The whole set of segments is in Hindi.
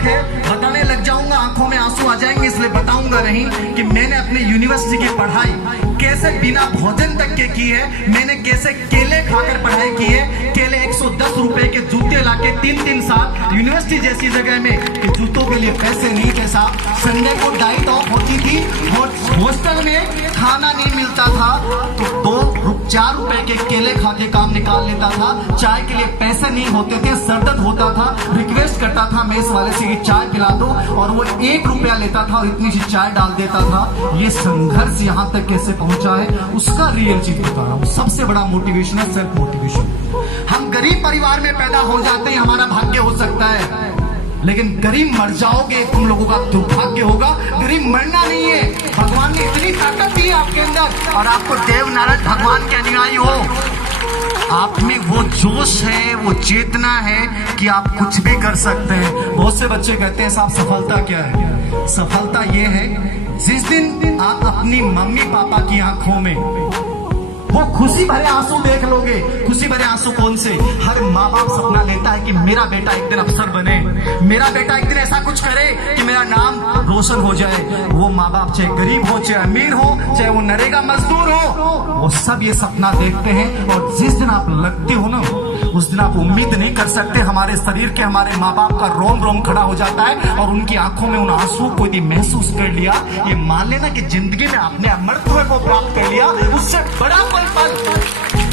मजाक है, बताने लग जाऊंगा आंखों में आंसू आ जाएंगे, इसलिए बताऊंगा नहीं कि मैंने अपने यूनिवर्सिटी की पढ़ाई कैसे बिना भोजन तक के की है। मैंने कैसे केले खाकर पढ़ाई की है। केले 110 रुपए के जूते लाके 3-3 साल यूनिवर्सिटी जैसी जगह में, कि जूतों के लिए पैसे नहीं थे साहब। संडे को डाइट ऑफ होती थी और हॉस्टल में खाना नहीं मिलता था, तो 4 रुपए के केले खा के काम निकाल लेता था। चाय के लिए पैसे नहीं होते थे, सरदर्द होता था, रिक्वेस्ट करता था मेस वाले से कि चाय पिला दो, और वो 1 रुपया लेता था और इतनी सी चाय डाल देता था। ये संघर्ष यहाँ तक कैसे पहुंचा है, उसका रियल चीज बता रहा हूँ। सबसे बड़ा मोटिवेशन है सेल्फ मोटिवेशन। हम गरीब परिवार में पैदा हो जाते हैं, हमारा भाग्य हो सकता है, लेकिन गरीब मर जाओगे तुम लोगों का दुर्भाग्य होगा। गरीब मरना नहीं है, भगवान ने इतनी ताकत दी है आपके अंदर, और आपको देवनारायण भगवान के अनुयायी हो, आप में वो जोश है, वो चेतना है कि आप कुछ भी कर सकते हैं। बहुत से बच्चे कहते हैं साहब सफलता क्या है? सफलता ये है जिस दिन आप अपनी मम्मी पापा की आंखों में वो खुशी भरे आंसू देख लोगे। खुशी भरे आंसू कौन से? हर माँ बाप सपना लेता है कि मेरा बेटा एक दिन अफसर बने, मेरा बेटा एक दिन ऐसा कुछ करे कि मेरा नाम रोशन हो जाए। वो माँ बाप चाहे गरीब हो, चाहे अमीर हो, चाहे वो नरेगा मजदूर हो, वो सब ये सपना देखते हैं। और जिस दिन आप लगते हो ना, उस दिन आप उम्मीद नहीं कर सकते, हमारे शरीर के, हमारे माँ बाप का रोम रोम खड़ा हो जाता है, और उनकी आंखों में उन आंसू को यदि महसूस कर लिया, ये मान लेना कि जिंदगी में आपने अमरत्व को प्राप्त कर लिया। उससे बड़ा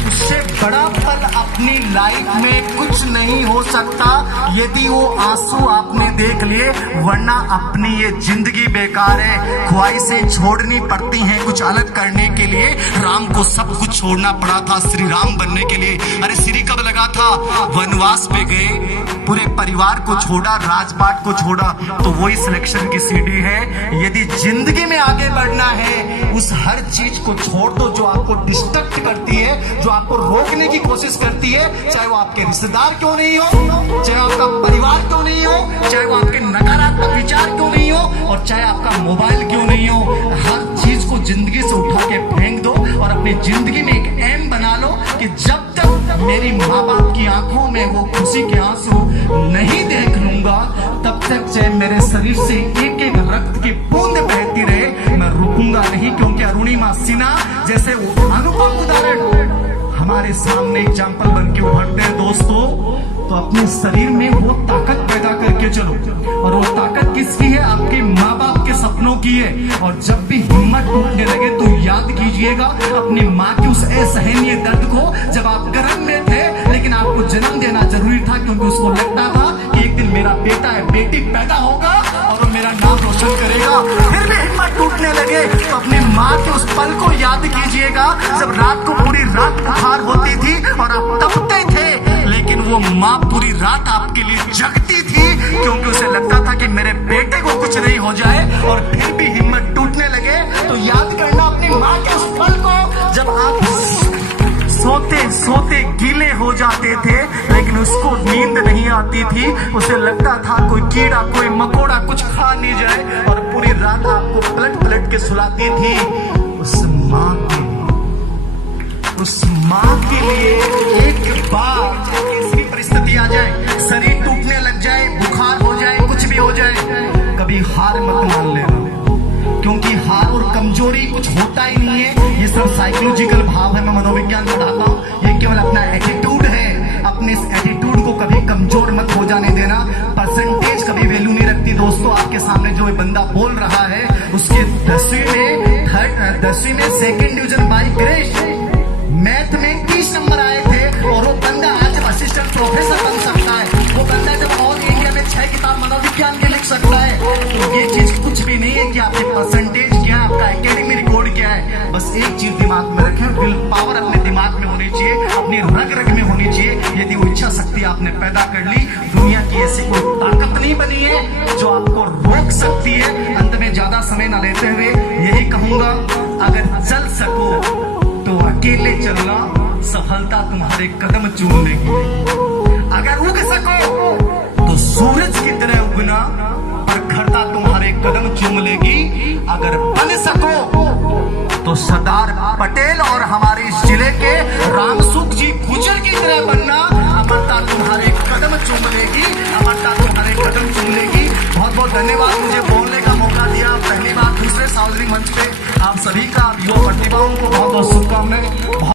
उससे बड़ा फल अपनी लाइफ में कुछ नहीं हो सकता यदि वो आंसू आपने देख लिए, वरना अपनी ये जिंदगी बेकार है। ख्वाहिशें छोड़नी पड़ती हैं कुछ अलग करने के लिए। राम को सब कुछ छोड़ना पड़ा था श्री राम बनने के लिए। अरे श्री कब लगा था? वनवास पे गए, पूरे परिवार को छोड़ा, राजपाट को छोड़ा, तो वही सिलेक्शन की सीढ़ी है। यदि जिंदगी में आगे बढ़ना है, उस हर चीज को छोड़ दो जो आपको डिस्ट्रक्ट करती है, जो आपको रोकने की कोशिश करती है, चाहे वो आपके रिश्तेदार क्यों नहीं हो, चाहे आपका परिवार क्यों नहीं हो, चाहे वो आपके नकारात्मक विचार क्यों नहीं हो, और चाहे आपका मोबाइल क्यों नहीं हो। हर चीज को जिंदगी से उठा के फेंक दो और अपनी जिंदगी में एक एम बना लो कि जब तक मेरी माँ बाप की आंखों में वो खुशी के आंसू नहीं देख लूंगा, तब तक चाहे मेरे शरीर से एक एक रक्त की बूंद बहती रहे, मैं रुकूंगा नहीं। क्योंकि अरुणिमा सिन्हा जैसे वो अनुपम उदाहरण हमारे सामने एग्जाम्पल बन के उभरते हैं दोस्तों। तो अपने शरीर में वो ताकत पैदा करके चलो, और वो ताकत किसकी है? आपके माँ बाप के सपनों की है। और जब भी हिम्मत टूटने लगे तो याद कीजिएगा अपनी माँ की उस असहनीय दर्द को, जब आप गर्भ में थे लेकिन आपको जन्म देना जरूरी था, क्योंकि उसको लगता था कि एक दिन मेरा बेटा है, बेटी पैदा होगा और वो मेरा नाम रोशन करेगा। फिर भी हिम्मत टूटने लगे तो अपनी माँ के उस पल को याद कीजिएगा, जब रात को पूरी रात बुखार होती थी और आप तपते थे, लेकिन वो माँ पूरी रात आपके लिए जगती थी, क्योंकि उसे लगता था कि मेरे बेटे को कुछ नहीं हो जाए। और फिर भी हिम्मत टूटने लगे तो याद करना अपनी माँ के उस पल को, जब आप सोते सोते गीले हो जाते थे, लेकिन उसको नींद नहीं आती थी। उसे लगता था कोई कीड़ा, कोई मकोड़ा कुछ खा नहीं जाए, और पूरी रात आपको पलट पलट के सुलाती थी। उस माँ के लिए एक बार कैसी परिस्थिति आ जाए, शरीर टूटने लग जाए, बुखार हो जाए, कुछ भी हो जाए, कभी हार मत मान लेना, क्योंकि हार और कमजोरी कुछ होता ही नहीं है। ये सब साइकोलॉजिकल भाव है, मैं मनोविज्ञान पढ़ाता हूँ। ये केवल अपना एटीट्यूड है, अपने इस एटीट्यूड को कभी कमजोर मत हो जाने देना। परसेंटेज कभी वैल्यू नहीं रखती दोस्तों। आपके सामने जो बंदा बोल रहा है, उसके 10वीं में second division by grace math में 30 नंबर आए थे, और वो बंदा आज असिस्टेंट प्रोफेसर बन सकता है। वो बंदा जब ऑल इंडिया में 6 किताब मनोविज्ञान की लिख सकता है। तो ये चीज कुछ भी नहीं है कि आपके परसेंटेज क्या है, आपका एकेडमी रिकॉर्ड क्या है। बस एक चीज दिमाग में रखें, विल पावर अपने दिमाग में होनी चाहिए, अपनी रग रग में होनी चाहिए। यदि वो इच्छा शक्ति आपने पैदा कर ली, दुनिया की ऐसी कोई ताकत नहीं बनी है जो आपको रोक सकती है। अंत में ज्यादा समय न लेते हुए यही कहूंगा, अगर चल सको तो अकेले चलना, सफलता तुम्हारे कदम चूम लेगी। अगर उग सको तो सूरज की तरह उगना, प्रखरता तुम्हारे कदम चूम लेगी। अगर बन सको तो सरदार पटेल और हमारे इस जिले के रामसुख जी गुजर की तरह बनना, अमरता तुम्हारे कदम चूम लेगी, अमरता तुम्हारे कदम चूम लेगी। मंच पे आप सभी का युवा प्रतिभाओं को बहुत बहुत शुभकामनाएं।